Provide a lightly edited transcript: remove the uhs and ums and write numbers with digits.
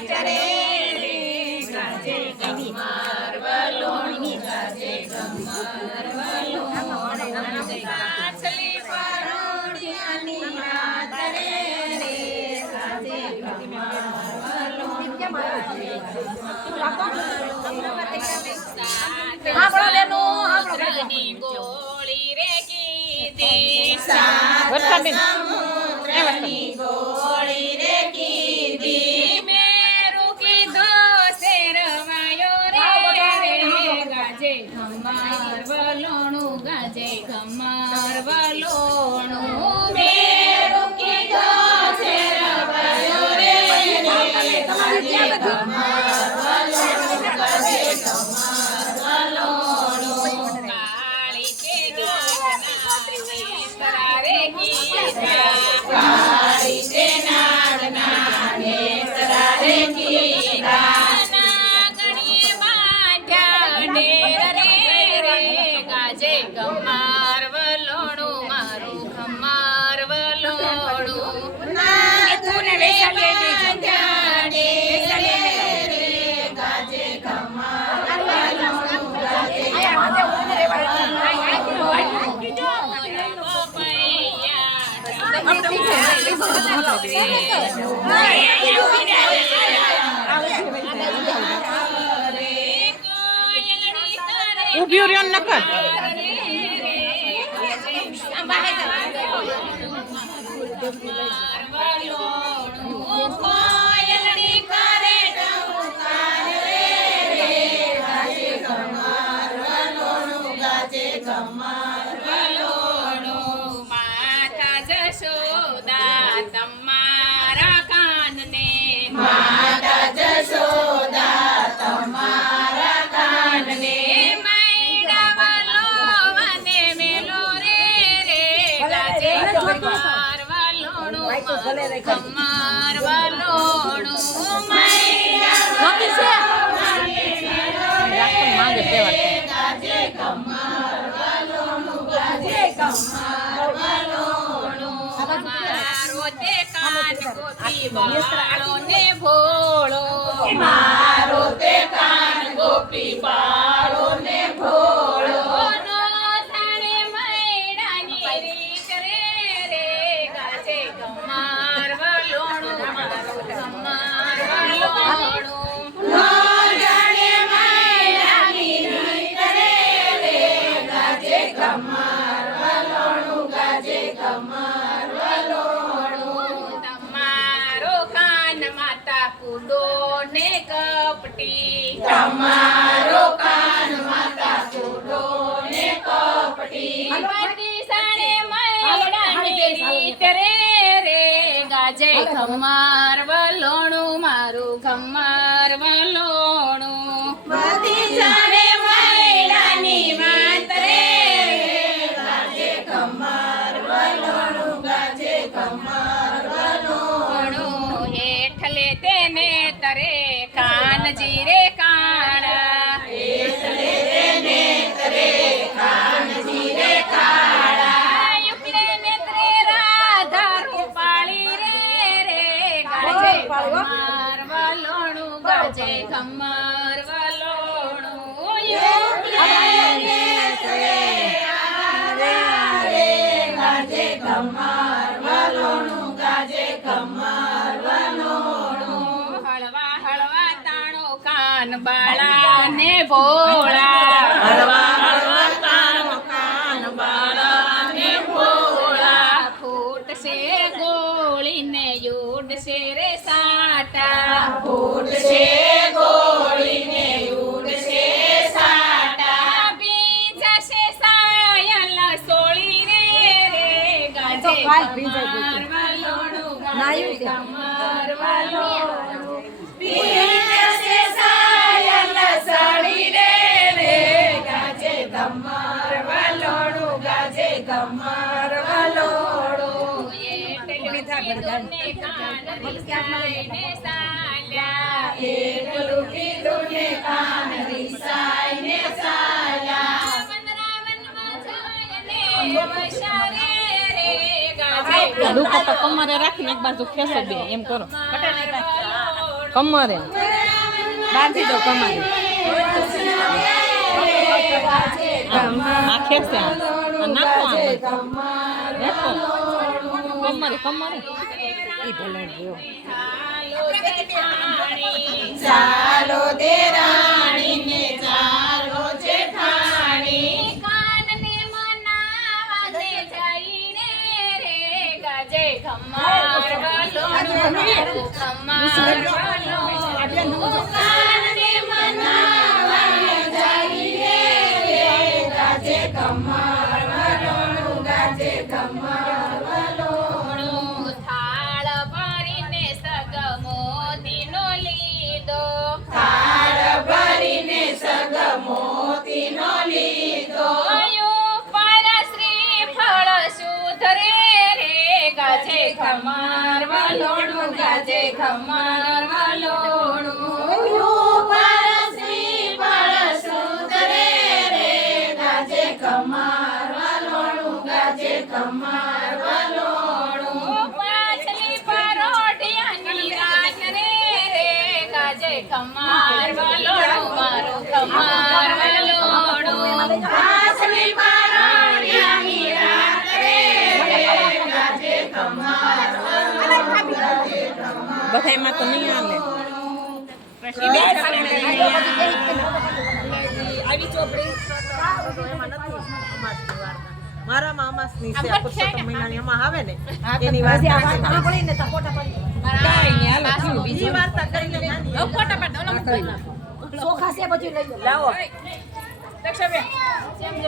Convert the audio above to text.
ચરે રે ગાજે ગમાર વલોણું ગાજે ગમાર વલોણું કાચલી પરોઠિયાની રાત રે ગાજે ગમાર વલોણું ગોળી રે કીધી સમુદ્રની ગોળી રે કીધી મેરું કીધો શેરવાયો રે ગાજે ગમાર વલોણું ગાજે ગમાર વલોણું મેરું કીધો શેરવાયો રે ગાજે ગમાર વલોણું ગાજે ગમાર વલોણું કાળી કે ગાજના નેસરા રે કાળી તે નાડના નેસરા રે કીધા નાગણીએ બાંધ્યા ડેર રે ગાજે ગમાર વલોણું મારું ગમાર વલોણું નાથુને બાંધ્યા ડેર રે ગાજે ગમાર વલોણું ગાજે ઉભી રહ્યો ન કર તમારા કાનને માતા જશોદા તમારા કાનને મૈડા વાલો વને મેલો રે ગાજે ગમાર વલોણું ગમાર વલોણું મૈડા ગાજે ગમાર વલોણું ગાજે ગમાર વલોણું મારો તે કાન ગોપી બાળો ને ભોળો મારો તે કાન ગોપી બાળો ને ભોળો નો થાણે મૈડાની રીત રે ગાજે ગમાર વલોણું મારો ગમાર વલોણું નો જાણે મૈડાની રીત રે ગાજે ગમાર વલોણું ગાજે ગમાર કુડો ને કપટી તમારો કાન માતા કુડો ને કપટી બધી સાણે મૈડાની રીત રે ગાજે ગમાર વલોણું મારું ગમાર વલોણું બધી સાણે મૈડાની વાત રે ગાજે ગમાર વલોણું ગાજે ગમાર વલોણું હેઠલે તેને તરે કાનજી રે કાળા એટલે તેને તરે કાનજી રે કાળા યુકલે નેત્રે રાધા રૂપાળી રે ગાજે ગમાર વલોણું ગાજે ગમાર વલોણું યુકલે નેત્રે રાધા રે ગાજે ગમાર વલોણું ગાજે ગમાર વલોણું હળવા હળવા તાણો કાન બાળા ને ભોળા હળવા હળવા તાણો કાન બાળા ને ભોળા ફૂટશે ગોળી ને યુડશે રે સાટા ફૂટશે ગોળી ને યુડશે સાટા બીજશે સાયલ સોળી રે ગાજે ગમાર વલોણું ગાજે ગમાર વલોણું બીજશે સાયલ સોળી રે ગાજે ગમાર વલોણું ગાજે ગમાર વલોણું એટલું કાન રિસાઈને સાલ્યા એટલું કીધું ને કાન રિસાઈને સાલ્યા વનરાવનમાં જાય ને વસારે રે ગાજે દુપટ્ટો કમરે રાખીને એક બાજુ ખેંચો દે એમ કરો. કમરે બાંધી દો કમરે આ ખેંચશે આ નાખો નાખો કમરે ઈ ભલે ગયો ચાલો દેરાણી ને ચાલો જેઠાણી કાનને મનાવા દે જઈને રે ગાજે ખમાર વાલો ખમાર વાલો કાનને મનાવા જઈને રે ગાજે ખમાર વાલો ગાજે ખમાર વાલો થાળ ભરીને સગમોતીનો લીધો થાળ ભરીને સગમોતીનો લીધો પર શ્રી ફળ સુધરે રે ગાજે ખમાર વાલોણું ગાજે ખમાર વાલોણું પર શ્રી ફળ સુધરે રે ગાજે ખમાર વાલોણું ગાજે ખમાર વાલોણું પાછલી પરોઢિયાની રાત રે ગાજે ખમાર વાલોણું મારું ખમાર વાલોણું પાછલી પરોઢિયાની રાત રે ગાજે ખમાર વાલોણું બધાયમાં તો નહીં હાલે આવી ચોપડી મારામાં અમાસની છે પુરુષોત્તમ મહિનાની અમાસ આવે ને એની વાર્તા ઈ વાર્તા કરીને નાની ફોટા પાડ ઓલા મૂકી લાવો દક્ષાબેન જેમ જેમ